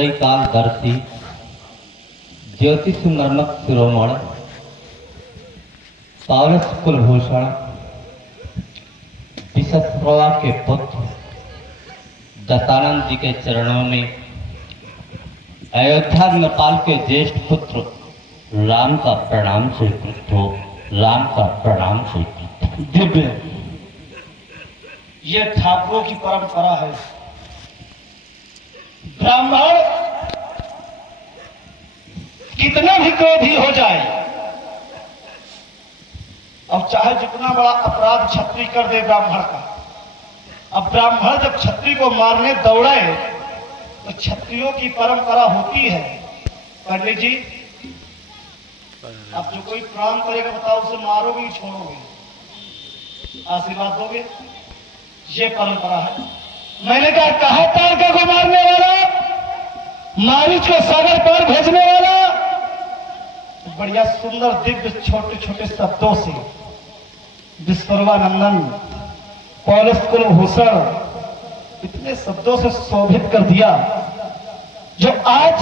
त्रैकालदर्शी ज्योतिष मर्मक शिरोमण पौलुस कुलभूषण विशस्रवा के पुत्र दत्तानंद जी के चरणों में अयोध्या नेपाल के ज्येष्ठ पुत्र राम का प्रणाम स्वीकृत हो। राम का प्रणाम स्वीकृत। दिव्य, ये ठाकुरों की परंपरा है। ब्राह्मण कितना भी क्रोधी हो जाए और चाहे जितना बड़ा अपराध क्षत्रिय कर दे ब्राह्मण का, अब ब्राह्मण जब क्षत्रिय को मारने दौड़े तो क्षत्रियों की परंपरा होती है, पंडित जी अब जो कोई प्रणाम करेगा बताओ उसे मारोगे कि छोड़ोगे, आशीर्वाद दोगे? ये परंपरा है। मैंने कहा तारका को मारने वाला, मारीच को सागर पार भेजने वाला, बढ़िया सुंदर दिव्य छोटे छोटे शब्दों से विश्वरूपानंदन पौलुस कुलभूषण इतने शब्दों से शोभित कर दिया, जो आज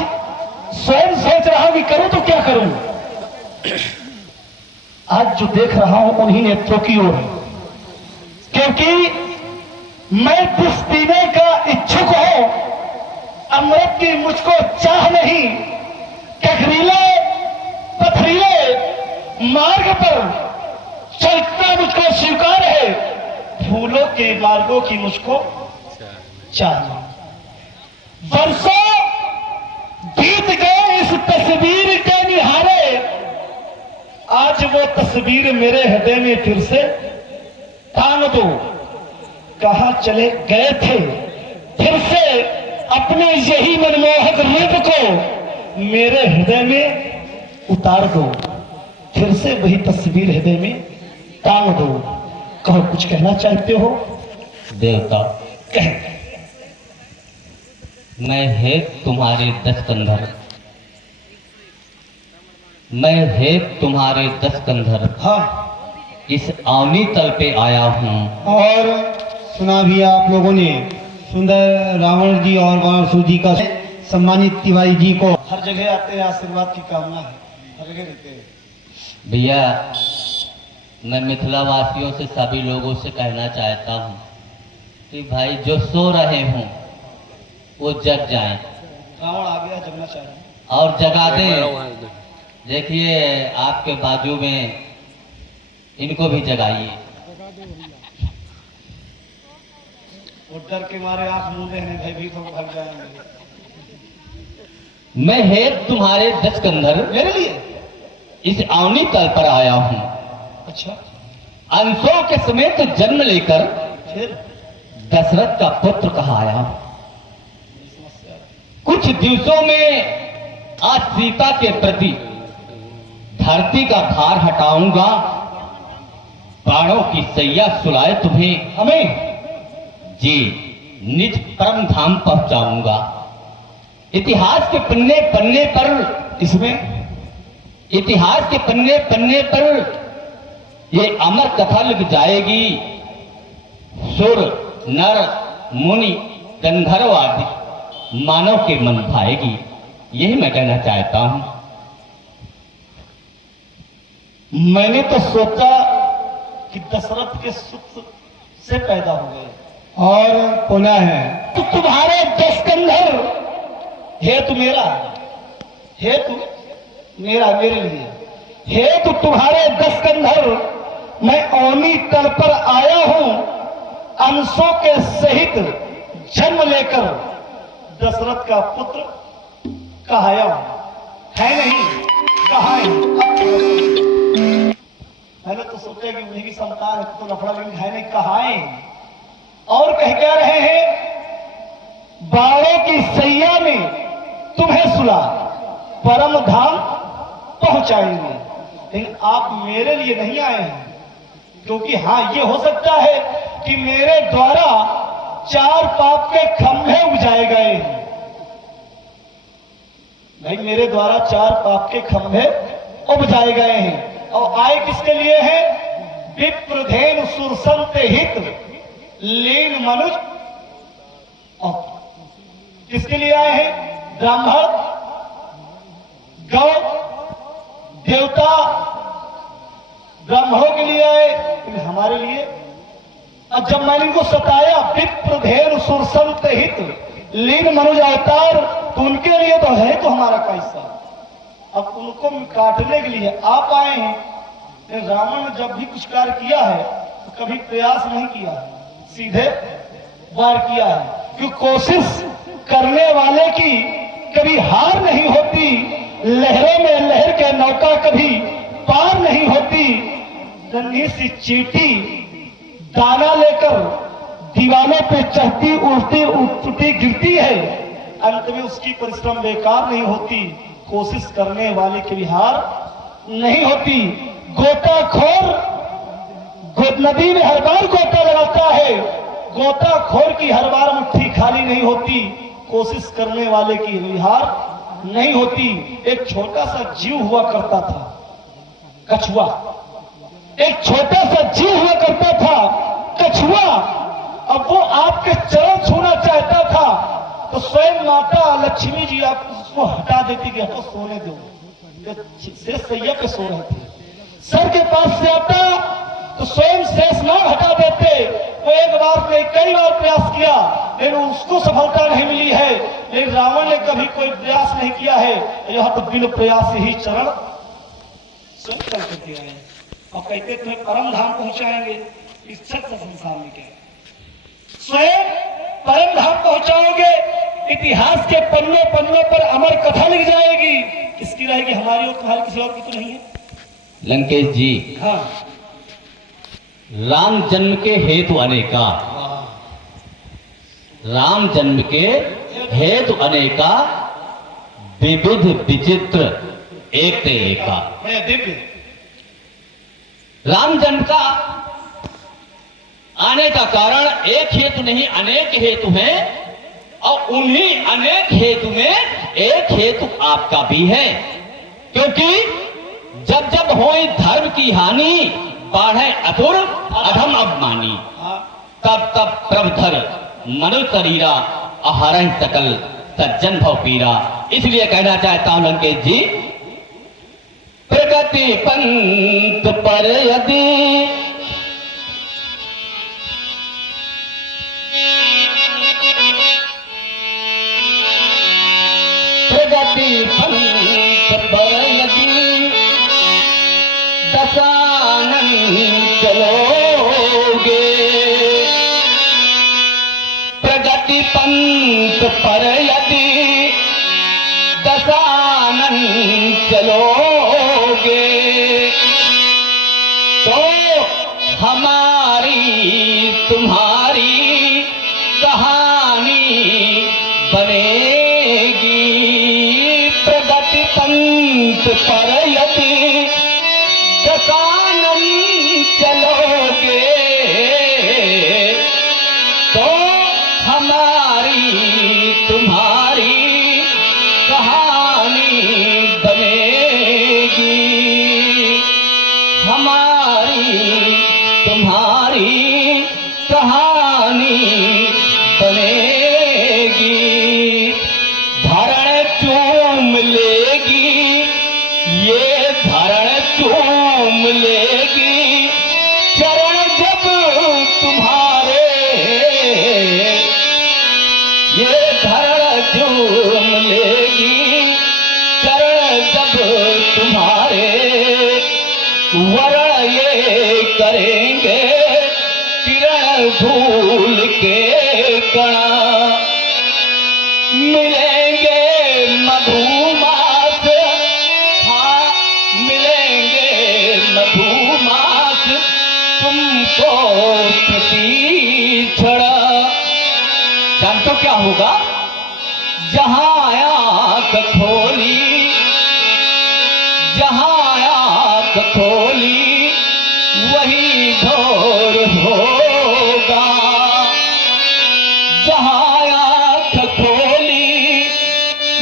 स्वयं सोच रहा हूं कि करूं तो क्या करूं। आज जो देख रहा हूं उन्हीं नेत्रों की ओर, क्योंकि मैं जिस पीने का इच्छुक हूं, अमृत की मुझको चाह नहीं, कखरीले पथरीले मार्ग पर चलना मुझको स्वीकार है, फूलों के मार्गों की मुझको चाहिए। वर्षों बीत गए इस तस्वीर के निहारे, आज वो तस्वीर मेरे हृदय में फिर से टांग दो। कहां चले गए थे, फिर से अपने यही मनमोहक रूप को मेरे हृदय में उतार दो, फिर से वही तस्वीर हृदय में टांग दो। कहो कुछ कहना चाहते हो? देवता कह। मैं है तुम्हारे 10 कंधर, मैं है तुम्हारे 10 कंधर, हाँ, इस अवनी तल पे आया हूँ। और सुना भी आप लोगों ने सुंदर रावण जी और वानरसूर जी का सम्मानित तिवारी जी को। हर जगह आते हैं, आशीर्वाद की कामना है, हर जगह रहते हैं। भैया मैं मिथिला वासियों से सभी लोगों से कहना चाहता हूँ कि भाई जो सो रहे हों वो जग जाएं रावण आ गया, जगना चाहिए और जगा दें। देखिए आपके बाजू में इनको भी जगाइए। वो डर के मारे आंख मूंदे हैं, भयभीत होकर भाग जाएंगे। मैं है तुम्हारे 10 कंधर, मेरे लिए इस अवनी तल पर आया हूँ। अच्छा, अंशों के समेत जन्म लेकर फिर दशरथ का पुत्र कहाया। कुछ दिवसों में आज सीता के प्रति धरती का भार हटाऊंगा, प्राणों की सैया सुलाए तुम्हें हमें जी निज परम धाम पहुंचाऊंगा। इतिहास के पन्ने पन्ने पर, इसमें इतिहास के पन्ने पन्ने पर ये अमर कथा लिख जाएगी। सुर नर मुनि गंधर्व आदि मानव के मन भाएगी। यही मैं कहना चाहता हूं। मैंने तो सोचा कि दशरथ के सुत से पैदा हो गए और पुनः है तो तुम्हारे 10 कंधर, हेतु मेरा, हेतु मेरा, मेरे लिए हेतु तुम्हारे 10 कंधर, मैं अवनी तल पर आया हूं, अंशों के सहित जन्म लेकर दशरथ का पुत्र कहाया है नहीं, कहा है। मैंने तो सोचा कि उन्हीं की संतान है तो लफड़ा भी है नहीं, कहा है। और कह क्या रहे हैं, बाड़ों की सैया में तुम्हें सुला परम धाम पहुंचाएंगे। लेकिन आप मेरे लिए नहीं आए हैं, क्योंकि हाँ ये हो सकता है कि मेरे द्वारा 4 पाप के खंभे उपजाए गए हैं। भाई मेरे द्वारा 4 पाप के खंभे उपजाए गए हैं, और आए किसके लिए हैं? विप्रधेन सुरसंत हित लीन मनुज। किसके लिए आए हैं? ब्राह्मण, गौ, देवता ब्राह्मणों के लिए आए, लेकिन हमारे लिए। और जब मैंने इनको सताया, विप्र धेनु सुरसंत हित लीन मनुज अवतार, तो उनके लिए तो है तो हमारा कैसा। अब उनको काटने के लिए आप आए हैं। रावण ने जब भी कुछ कार्य किया है तो कभी प्रयास नहीं किया है, सीधे वार किया है। क्योंकि कोशिश करने वाले की कभी हार नहीं होती। लहरों में लहर के नौका कभी पार नहीं होती। नन्ही सी चींटी दाना लेकर दीवारों पे चढ़ती, उड़ती उठती गिरती है, अंत में उसकी परिश्रम बेकार नहीं होती। कोशिश करने वाले की भी हार नहीं होती। गोताखोर नदी में हर बार गोता लगाता है, गोताखोर की हर बार मुट्ठी खाली नहीं होती। कोशिश करने वाले की भी हार नहीं होती। एक छोटा सा जीव हुआ करता था, कछुआ। एक छोटा सा जीव हुआ करता था, कछुआ। अब वो आपके चरण छूना चाहता था तो स्वयं माता लक्ष्मी जी आप उसको हटा देती कि हटो, सोने दो। शेष सैया पे सो रहे थे, सर के पास से आता तो स्वयं शेषनाग हटा देते। वो एक बार नहीं कई बार प्रयास किया, लेकिन उसको सफलता नहीं मिली है। लेकिन रावण ने कभी कोई प्रयास नहीं किया है। यह तो बिन प्रयास ही चरण स्वयं चल करते आए और कहते तुम्हें परम धाम पहुंचाएंगे। इस छत संसार में क्या स्वयं परम धाम पहुंचाओगे। इतिहास के पन्नों पन्नों पर अमर कथा लिख जाएगी। किसकी रहेगी? हमारी और तुम्हारी, किसी और की तो नहीं है। लंकेश जी, हाँ, राम जन्म के हेतु अनेका, राम जन्म के हेतु अनेका, विविध विचित्र एक ते एका। बड़े दिव्य। राम जन्म का आने का कारण एक हेतु नहीं, अनेक हेतु हैं। और उन्हीं अनेक हेतु में एक हेतु आपका भी है। क्योंकि जब जब होई धर्म की हानि, बाढ़े अतुर अधम अभिमानी, तब तब प्रभधर मनु शरीरा, अहरण सकल सज्जन भव पीरा। इसलिए कहना चाहता हूं लंकेश जी, प्रगति पंथ पर यदि प्रगति पंथ पर यदि दशानन चलोगे, प्रगति पंथ पर यदि दशानन चलोगे, तो हमारी तुम्हारी कहानी बनेगी। प्रगति पंथ पर यदि दशानन चलोगे, तो हमारी तुम्हारी कहानी बनेगी। हमारी तुम्हारी कहानी बनेगी। धरण चूम लेगी, ये धरण चूम लेगी, चरण जब तुम्हारे, ये धरण चूम लेगी, चरण जब तुम्हारे। वरण ये करेंगे किरण धूल के कणा, मिलेंगे मधुमास, हाँ मिलेंगे मधुमास तुमको प्रतीक्षण। जानते हो क्या होगा? जहां आंख खोली, जहां आंख खोली, वही भोर होगा। जहां आंख खोली,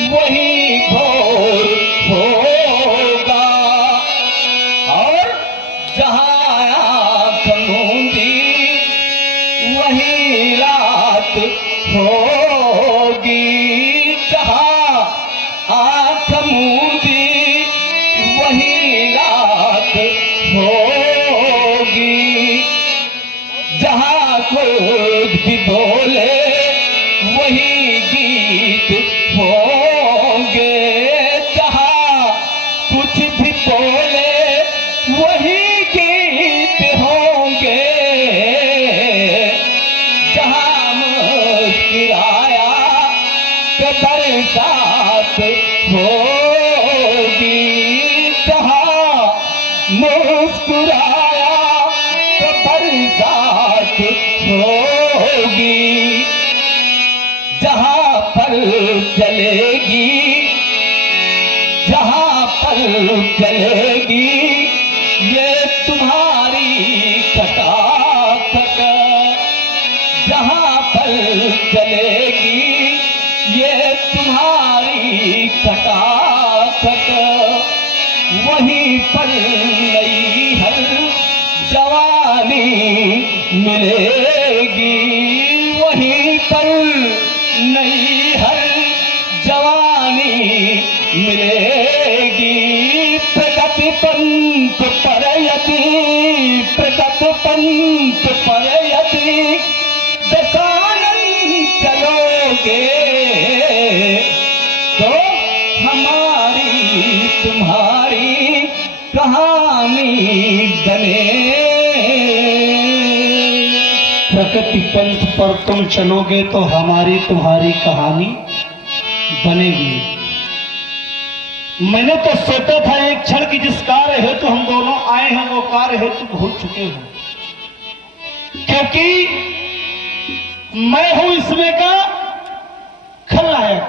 वही भोर होगा। और जहां आंख मूंदी, वही रात होगी। भी बोले वही गीत होंगे, जहाँ कुछ भी बोले वही गीत होंगे, जहाँ मुस्कुराया तो बरसात होगी, जहाँ मुस्कुराया तो बरसात होगी, जहाँ पर चलेगी, जहाँ पर चलेगी ये तुम्हारी खटाखट, जहाँ पर चलेगी ये तुम्हारी खटाखट, वहीं पर नई हर जवानी मिलेगी, वहीं पर नई हर जवानी मिलेगी। प्रगति पंथ पर यदि, प्रगति पंथ पर यदि दशानन चलोगे तो हमारी तुम्हारी कहानी बने। प्रकृति पंथ पर तुम चलोगे तो हमारी तुम्हारी कहानी बनेगी। मैंने तो सोचा था एक क्षण की जिस कार्य हेतु हम दोनों आए हैं वो कार्य हेतु भूल चुके हैं, क्योंकि मैं हूं इसमें का खलनायक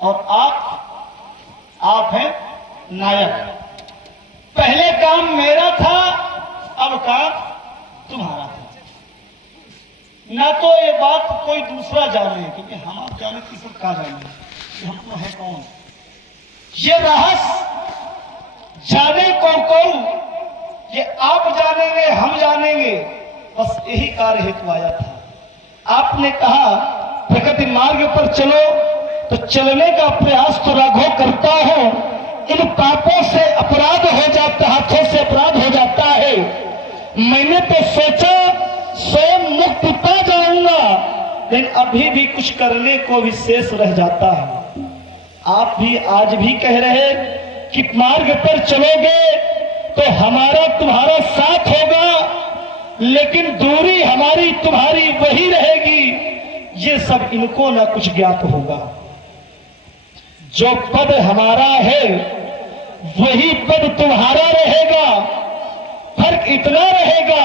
और आप हैं नायक। पहले काम मेरा था, अब काम तुम्हारा था। ना तो ये बात कोई दूसरा जाने, क्योंकि हम आप जाने की सब कहा जाने कि हम तो है कौन। ये रहस्य जाने कौन, ये आप जानेंगे हम जानेंगे, बस यही कार्य हेतु आया था। आपने कहा प्रकृति मार्ग पर चलो, तो चलने का प्रयास तो राघव करता हूं, इन पापों से अपराध हो जाता, हाथों से अपराध हो जाता है। मैंने तो सोचा स्वयं मुक्त पा जाऊंगा, लेकिन अभी भी कुछ करने को विशेष रह जाता है। आप भी आज भी कह रहे कि मार्ग पर चलोगे तो हमारा तुम्हारा साथ होगा, लेकिन दूरी हमारी तुम्हारी वही रहेगी। ये सब इनको ना कुछ ज्ञात होगा। जो पद हमारा है वही पद तुम्हारा रहेगा, फर्क इतना रहेगा,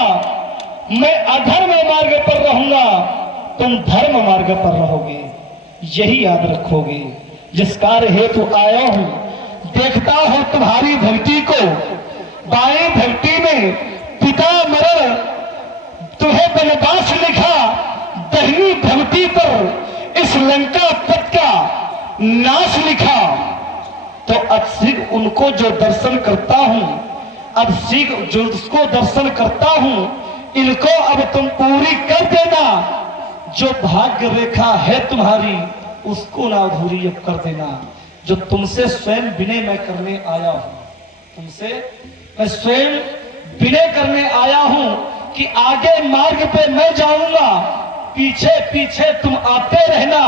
मैं अधर्म मार्ग पर रहूंगा, तुम धर्म मार्ग पर रहोगे। यही याद रखोगे। जिस कार्य हेतु आया हूं, देखता हूं तुम्हारी धरती को, बाएं धरती में पिता मरण तुम्हें वनवास लिखा, दहिनी धरती पर इस लंका पद का नाश लिखा। तो अब शीघ्र उनको जो दर्शन करता हूं, अब शीघ्र जो उसको दर्शन करता हूं, इनको अब तुम पूरी कर देना। जो भाग्य रेखा है तुम्हारी उसको ना अधूरी अब कर देना। जो तुमसे स्वयं विनय मैं करने आया हूं, तुमसे मैं स्वयं विनय करने आया हूं कि आगे मार्ग पे मैं जाऊंगा, पीछे पीछे तुम आते रहना।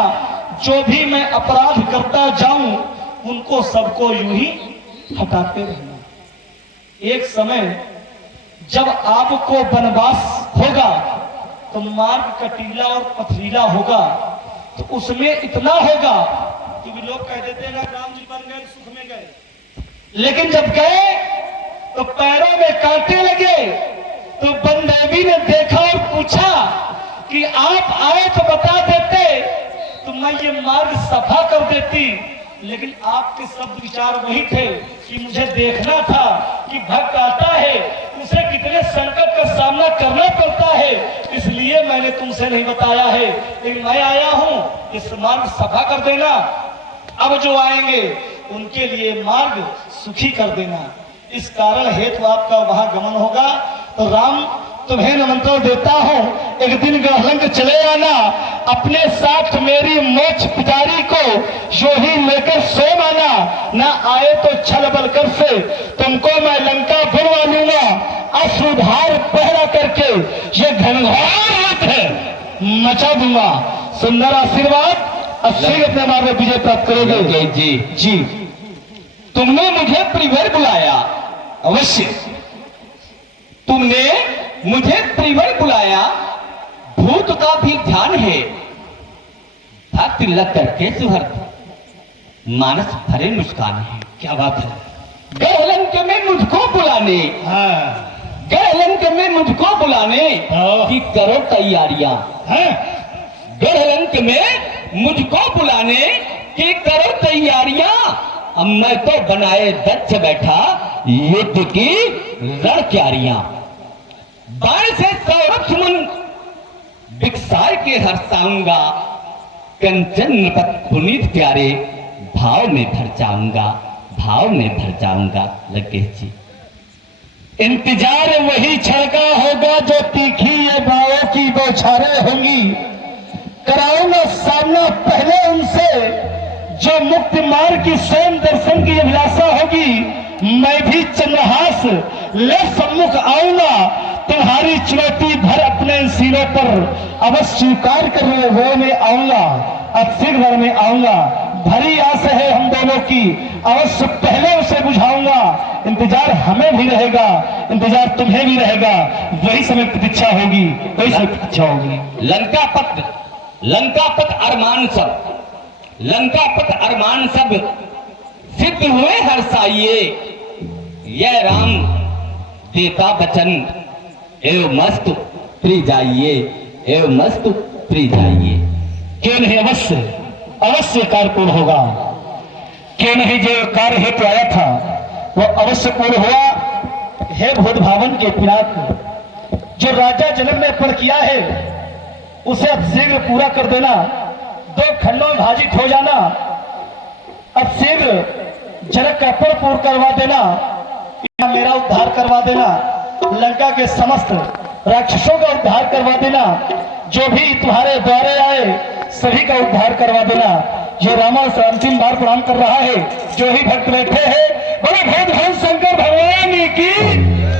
जो भी मैं अपराध करता जाऊं उनको सबको यूं ही हटाते रहना। एक समय जब आपको वनवास होगा तो मार्ग कटीला और पथरीला होगा, तो उसमें इतना होगा कि भी लोग कह देते हैं ना राम जी बन गए सुख में गए, लेकिन जब गए तो पैरों में कांटे लगे। तो बनदेवी ने देखा और पूछा कि आप आए तो बता देते तो मैं ये मार्ग सफा कर देती, लेकिन आपके शब्द विचार वही थे कि मुझे देखना था कि भक्त आता है उसे कितने संकट का सामना करना पड़ता है, इसलिए मैंने तुमसे नहीं बताया है। लेकिन मैं आया हूं इस मार्ग सफा कर देना, अब जो आएंगे उनके लिए मार्ग सुखी कर देना। इस कारण हेतु आपका वहां गमन होगा। तो राम तुम्हें निमंत्रण देता हूं, एक दिन ग्रहलंक चले आना, अपने साथ मेरी मोक्ष पुजारी को जो ही लेकर स्वयं आना। ना आए तो छल बल कर से तुमको मैं लंका बुलवा लूंगा। अश्रुधार पहरा करके ये घनघोर युद्ध है, मचा दूंगा। सुंदर आशीर्वाद, अवश्य अपने मार्ग में विजय प्राप्त करोगे। लंकेश जी, जी तुमने मुझे प्रिवर बुलाया, अवश्य। तुमने मुझे प्रिवर बुलाया, भूत का भी ध्यान है, था तिलक करके सुहर्द, मानस भरे मुस्कान है। क्या बात है। गहलंक में मुझको बुलाने, हाँ गहलंक में मुझको बुलाने हाँ। की करो तैयारियां, है गहलंक में मुझको बुलाने की करो तैयारियां। अब मैं तो बनाए दक्ष बैठा युद्ध की रण क्यारियां, बाण से सौरभ सुमन बिकसार के हर्षाऊंगा, कंचन नपत पुनीत प्यारे भाव में भर जाऊंगा, भाव में भर जाऊंगा। लंकेश जी, इंतजार वही क्षण का होगा जो तीखी ये बाहों की बौछारें होंगी। कराऊंगा सामना पहले उनसे जो मुक्त मार्ग की स्वयं दर्शन की अभिलाषा होगी। मैं भी चंद्रहास ले सम्मुख आऊंगा, तुम्हारी चुनौती भर अपने सीनों पर अवश्य स्वीकार करने वो में आऊंगा, अब शीघ्र में आऊंगा। भरी आस है हम दोनों की, अवश्य पहले उसे बुझाऊंगा। इंतजार हमें भी रहेगा, इंतजार तुम्हें भी रहेगा, वही समय प्रतीक्षा होगी, वही समय प्रतीक्षा होगी। लंकापत अरमान सब, लंकापत अरमान सब सिद्ध हुए हर्षाइए। यह राम देता वचन, एवं मस्त प्री जाइए, एवं मस्त प्री जाइए। क्यों नहीं, अवश्य अवश्य कार्य पूर्ण होगा। क्यों नहीं, जो कार्य हेतु आया था वो अवश्य पूर्ण हुआ। हे भूत भावन के पिनाक, जो राजा जनक ने अर्पण किया है उसे अब शीघ्र पूरा कर देना, 2 खंडों में विभाजित हो जाना। अब शीघ्र जनक का अर्पण पूर्ण करवा देना, मेरा उद्धार करवा देना, लंका के समस्त राक्षसों का उद्धार करवा देना, जो भी तुम्हारे द्वारे आए सभी का उद्धार करवा देना। ये रामा से अंतिम बार प्रणाम कर रहा है। जो ही भक्त बैठे हैं, बोले भगवान शंकर भगवान की